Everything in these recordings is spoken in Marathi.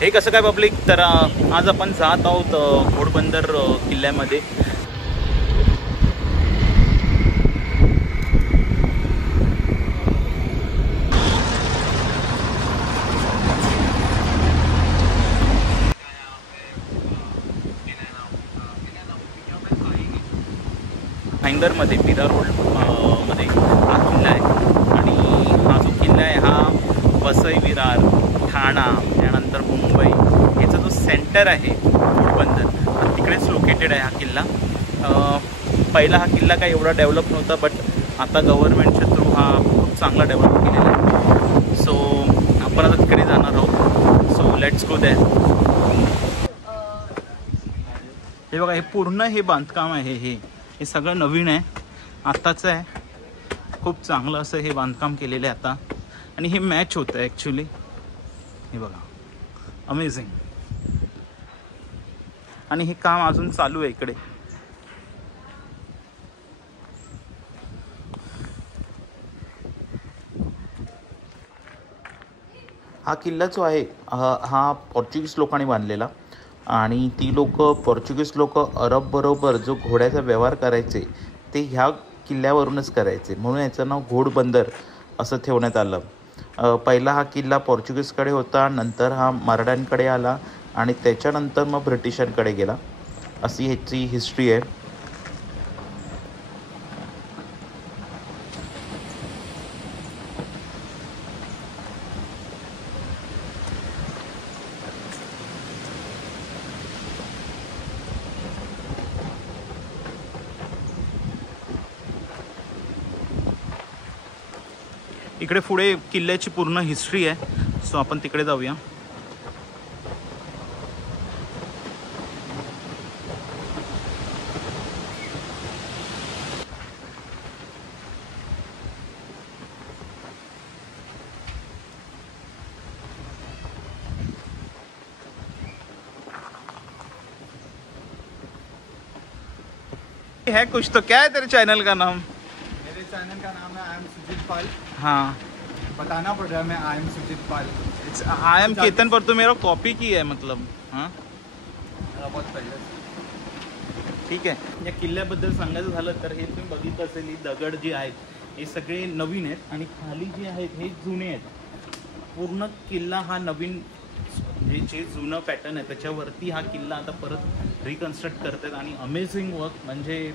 हे कसं काय पब्लिक, तर आज आपण जात आहोत घोडबंदर किल्ल्यामध्ये. भाईंदरमध्ये पिरा रोड मध्ये हा किल्ला आहे. आणि हा जो किल्ला आहे हा वसई विरार, ठाणा, त्यानंतर मुंबई याचा जो सेंटर आहे घोडबंदर तिकडेच लोकेटेड आहे हा किल्ला. पहिला हा किल्ला काही एवढा डेव्हलप नव्हता, बट आता गव्हर्नमेंटच्या थ्रू हा खूप चांगला डेव्हलप केलेला आहे. सो आपण आता तिकडे जाणार आहोत. So let's go there. हे बघा, हे पूर्ण हे बांधकाम आहे, हे सगळं नवीन आहे, आत्ताचं आहे. खूप चांगलं असं हे बांधकाम केलेलं आहे आता. आणि हे मॅच होतं ॲक्च्युली. हे बघा, अमेझिंग. आणि हे काम अजून चालू आहे इकडे. हा किल्ला जो आहे हा पोर्चुगीज लोकांनी बांधलेला. आणि ती लोक, पोर्चुगीज लोक अरब बरोबर जो घोड्याचा व्यवहार करायचे ते ह्या किल्ल्यावरूनच करायचे, म्हणून याचं नाव घोडबंदर असं ठेवण्यात आलं. पहिला हा किल्ला पोर्चुगीजकडे होता, नंतर हा मराठ्यांकडे आला आणि त्याच्यानंतर मग ब्रिटिशांकडे गेला, अशी ह्याची हिस्ट्री आहे. इकडे पुढे किल्ल्याची पूर्ण हिस्ट्री आहे. सो आपण तिकडे जाऊया. है कुछ तो, क्या है तेरे चैनल का नाम? मेरे चैनल का नाम है आई एम सुजीत पाल. हाँ, बताना पड़ रहा है मैं I am Sujeet Pal. I am Ketan, पर तो मेरा कॉपी की है मतलब. हाँ बहुत पहले. ठीक आहे. या किल्ल्याबद्दल सांगायचं झालं तर हे तुम्ही बघितलं असेल, ही दगड जी आहेत हे सगळे नवीन आहेत आणि खाली जे आहेत हे जुने आहेत. पूर्ण किल्ला हा नवीन, जे जुनं पॅटर्न आहे त्याच्यावरती हा किल्ला आता परत रिकन्स्ट्रक्ट करतात. आणि अमेझिंग वर्क. म्हणजे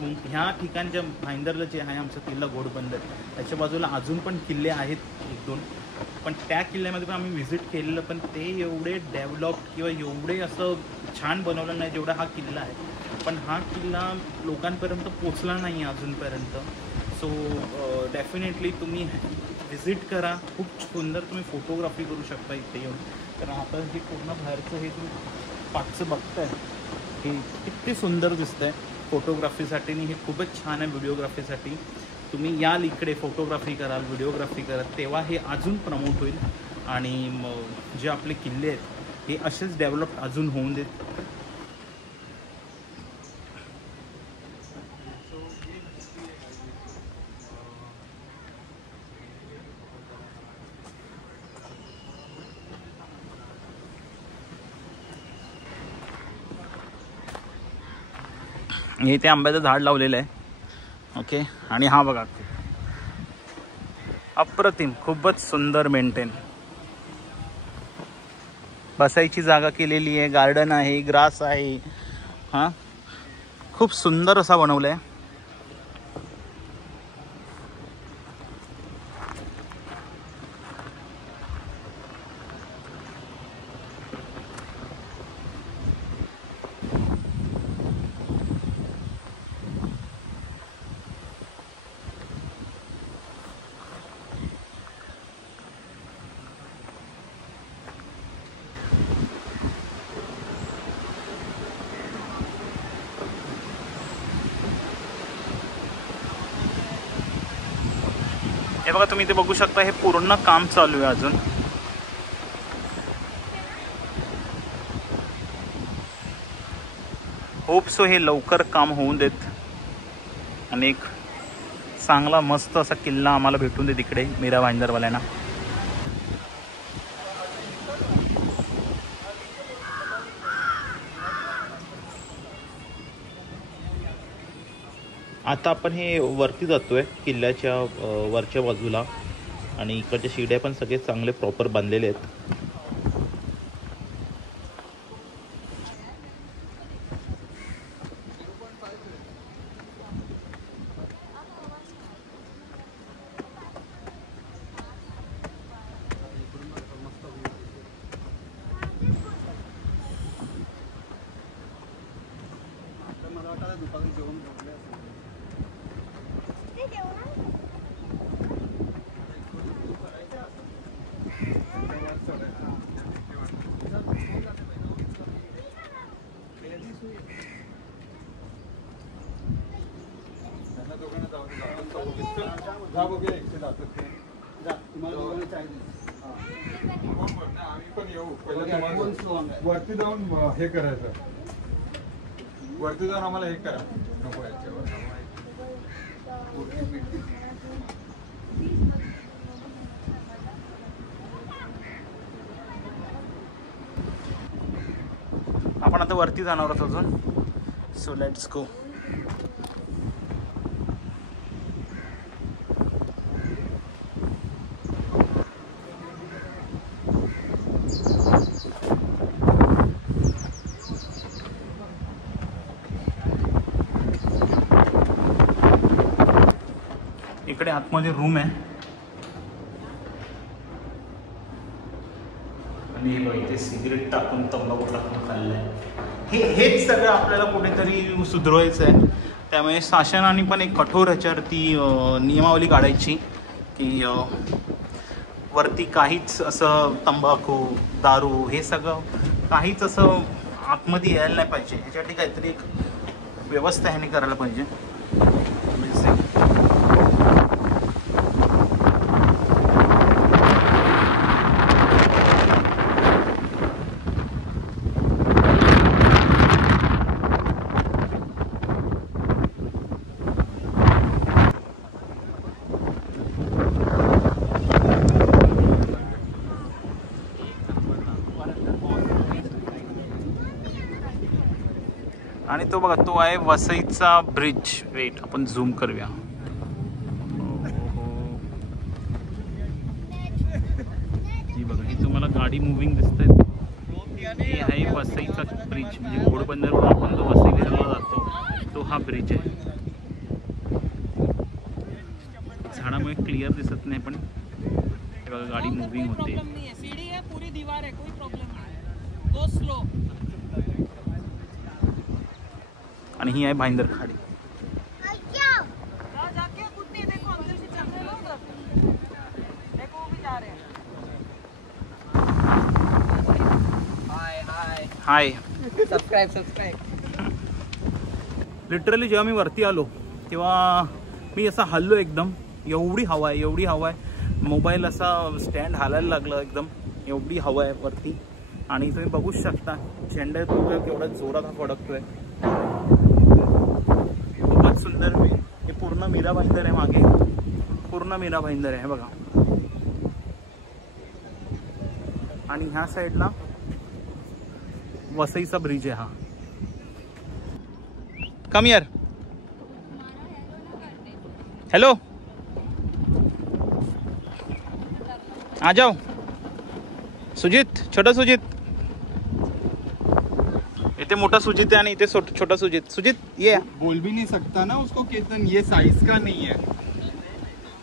ह्या ठिकाणच्या भाईंदरला जे आहे आमचा किल्ला घोडबंदर, त्याच्या बाजूला अजून पण किल्ले आहेत 1-2, पण त्या किल्ल्यामध्ये पण आम्ही व्हिजिट केलेलं, पण ते एवढे डेव्हलप किंवा एवढे असं छान बनवलं नाही जेवढा हा किल्ला आहे. पण हा किल्ला लोकांपर्यंत पोचला नाही अजूनपर्यंत. सो डेफिनेटली तुम्ही व्हिजिट करा. खूप सुंदर तुम्ही फोटोग्राफी करू शकता इथे येऊन. कारण आता जे पूर्ण बाहेरचं हे तुम्ही पाठचं बघताय हे किती सुंदर दिसतं आहे फोटोग्राफीसाठी. आणि हे खूपच छान आहे व्हिडिओग्राफीसाठी. तुम्ही याल इकडे, फोटोग्राफी कराल, व्हिडिओग्राफी कराल, तेव्हा हे अजून प्रमोट होईल. आणि जे आपले किल्ले आहेत हे असेच डेव्हलप अजून होऊन देत. हे ते आंब्याचं झाड लावलेलं आहे. ओके. आणि हा बघा, अप्रतिम, खूपच सुंदर मेंटेन. बसायची जागा केलेली आहे, गार्डन आहे, ग्रास आहे. हां, खूप सुंदर असा बनवलं आहे. हे बघा, तुम्ही इथे बघू शकता, हे पूर्ण काम चालू आहे अजून. होप सो हे लवकर काम होऊन देत आणि एक चांगला मस्त असा किल्ला आम्हाला भेटून दे तिकडे मीरा भाईंदरवाल्यांना. आता आपण हे वरती जातोय किल्ल्याच्या वरच्या बाजूला आणि इकडच्या शिड्या पण सगळे चांगले प्रॉपर बांधलेले आहेत. वरती जाऊन हे करायचं, वरती जाऊन आम्हाला हे करा नको याच्यावर. आपण आता वरती जाणार आहोत अजून. सो लेट्स गो. इकडे आतमध्ये रूम आहे आणि इथे सिगरेट टाकून तंबाखू टाकून खाल्लंय. हेच सगळं आपल्याला कुठेतरी सुधारायचं आहे. त्यामुळे शासनाने पण एक कठोर ह्याच्यावरती नियमावली काढायची की वरती काहीच असं तंबाखू दारू हे सगळं काहीच असं आतमध्ये यायला नाही पाहिजे. ह्याच्यासाठी काहीतरी एक व्यवस्था ह्याने करायला पाहिजे. आणि तो बघा तो आहे वसईचा ब्रिज. वेट आपण झूम करूया. ही बघा ही तुम्हाला गाडी मुव्हिंग दिसते. हे आहे वसईचा ब्रिज म्हणजे घोडबंदरवर आपण जो वसई विरारला जातो तो हा ब्रिज आहे. झाडामुळे क्लिअर दिसत नाही पण हे बघा गाडी मुव्हिंग होते. आणि ही आहे भाईंदर खाडी. हाय सबस्क्राईब. लिटरली जेव्हा मी वरती आलो तेव्हा मी असा हल्लो एकदम. एवढी हवा आहे मोबाईल असा स्टँड हालायला लागलं एकदम. एवढी हवा आहे वरती आणि तुम्ही बघूच शकता झेंडा केवढा जोरात हा फडकतोय. खूपच सुंदर. हे पूर्ण मीरा भाईंदर आहे. मागे पूर्ण मीरा भाईंदर आहे बघा. आणि ह्या साईडला वसईचा ब्रिज आहे हा. कम यार. हेलो आ जाओ. सुजित, छोटा सुजित. इतने मोटा सुजित है, इतने छोटा सुजित. सुजित ये बोल भी नहीं सकता ना उसको केतन, ये साइज का नहीं है,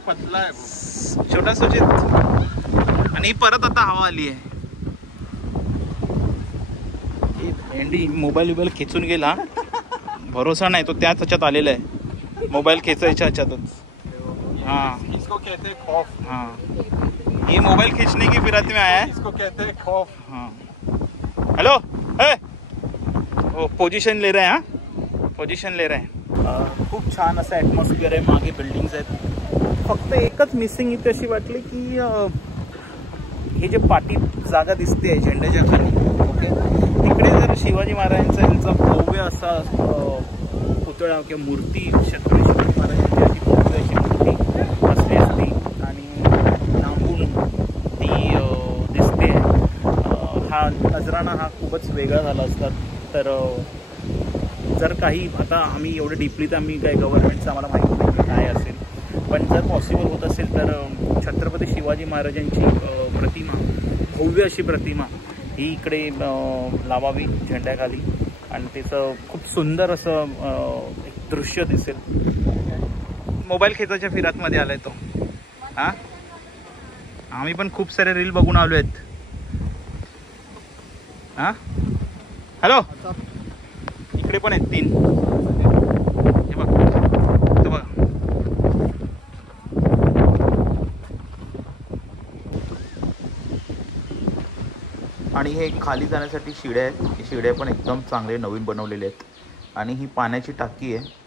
पतला है वो. छोटा सुजित. आणि परत आता हवा आली आहे. भेंडी मोबाईल खेचून गेला. भरोसा नाही तो त्याच ह्याच्यात आलेला आहे. मोबाईल खेचायच्या ह्याच्यातच. हाँ इसको कहते हैं खौफ. हाँ ये मोबाइल खींचने की फिरात में आया है. इसको कहते हैं खौफ. हाँ हेलो वो पोजीशन ले रहे हैं. हाँ पोजीशन ले रहे हैं. खूप छान असं ॲटमॉस्फिअर आहे. मागे बिल्डिंग्स आहेत. फक्त एकच मिसिंग इथे अशी वाटली की हे जे पाठी जागा दिसते झेंड्याच्या खाली ओके तिकडे जर शिवाजी महाराजांचा यांचा भव्य असा पुतळा किंवा मूर्ती छत्रपती शिवाजी महाराजांची अशी भव्य अशी मूर्ती असली असती आणि लांबून ती दिसते. हा नजराणा हा खूपच वेगळा झाला असता. तर जर काही आता आम्ही एवढं डीपली तर आम्ही काही गव्हर्नमेंटचं आम्हाला माहिती नाही काय असेल, पण जर पॉसिबल होत असेल तर छत्रपती शिवाजी महाराजांची प्रतिमा, भव्य अशी प्रतिमा ही इकडे लावावी झेंड्याखाली आणि त्याचं खूप सुंदर असं एक दृश्य दिसेल. मोबाईल खेचायच्या फिरातमध्ये आलाय तो. हां, आम्ही पण खूप सारे रील बघून आलो आहेत. हां, हॅलो, इकडे पण आहेत 3. हे बघ, हे बघ. आणि हे खाली जाण्यासाठी शिड्या आहेत. हे शिड्या पण एकदम चांगले नवीन बनवलेले आहेत. आणि ही पाण्याची टाकी आहे.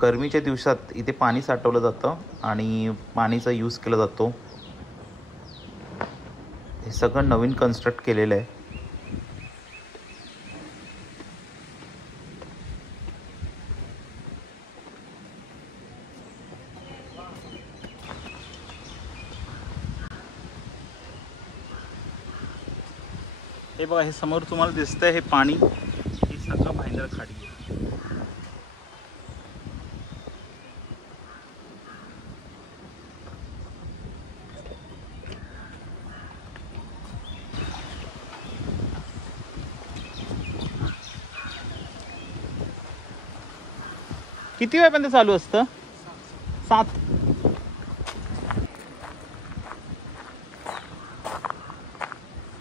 गरमीच्या दिवसात इथे पाणी साठवलं जातं आणि पाणीचा यूज केला जातो. हे सगळं नवीन कन्स्ट्रक्ट केलेलं आहे. हे बघा, हे समोर तुम्हाला दिसतंय हे पाणी, हे सगळं भाईंदर खाडी आहे. किती वेळपर्यंत चालू असतं? 7.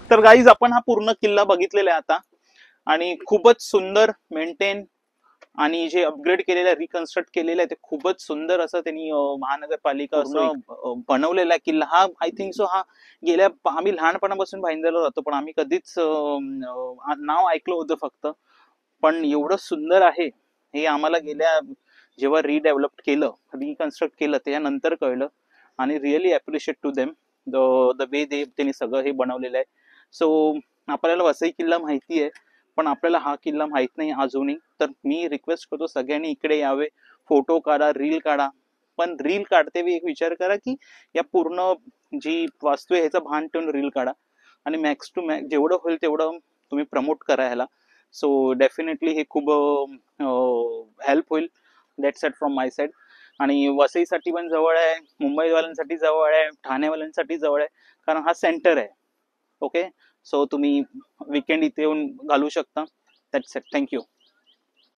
तर गाईज, आपण हा पूर्ण किल्ला बघितलेला आहे आता आणि खूपच सुंदर मेंटेन आणि जे अपग्रेड केलेलं आहे, रिकन्स्ट्रक्ट केलेलं आहे, ते खूपच सुंदर असं त्यांनी महानगरपालिका बनवलेला आहे किल्ला हा. आय थिंक सो हा गेल्या आम्ही लहानपणापासून भाईंदरला राहतो, पण आम्ही कधीच नाव ऐकलं होतं फक्त, पण एवढं सुंदर आहे हे आम्हाला गेल्या जेव्हा रिडेव्हलप केलं, रिकन्स्ट्रक्ट केलं त्यानंतर कळलं. आणि really appreciate to them the way त्यांनी सगळं हे बनवलेलं आहे. सो आपल्याला वसई किल्ला माहिती आहे, पण आपल्याला हा किल्ला माहित नाही अजूनही. तर मी रिक्वेस्ट करतो सगळ्यांनी इकडे यावे, फोटो काढा, रील काढा. पण रील काढते वेळी एक विचार करा की या पूर्ण जी वास्तू आहे ह्याचं भान ठेवून रील काढा आणि मॅक्स टू मॅक्स जेवढं होईल तेवढं तुम्ही प्रमोट करा ह्याला. सो डेफिनेटली हे खूप हेल्प होईल. That's it from my side. आणि वसईसाठी पण जवळ आहे, मुंबईवाल्यांसाठी जवळ आहे, ठाणेवाल्यांसाठी जवळ आहे, कारण हा सेंटर आहे. ओके, सो तुम्ही वीकेंड इथे येऊन घालू शकता. That's it. थँक्यू.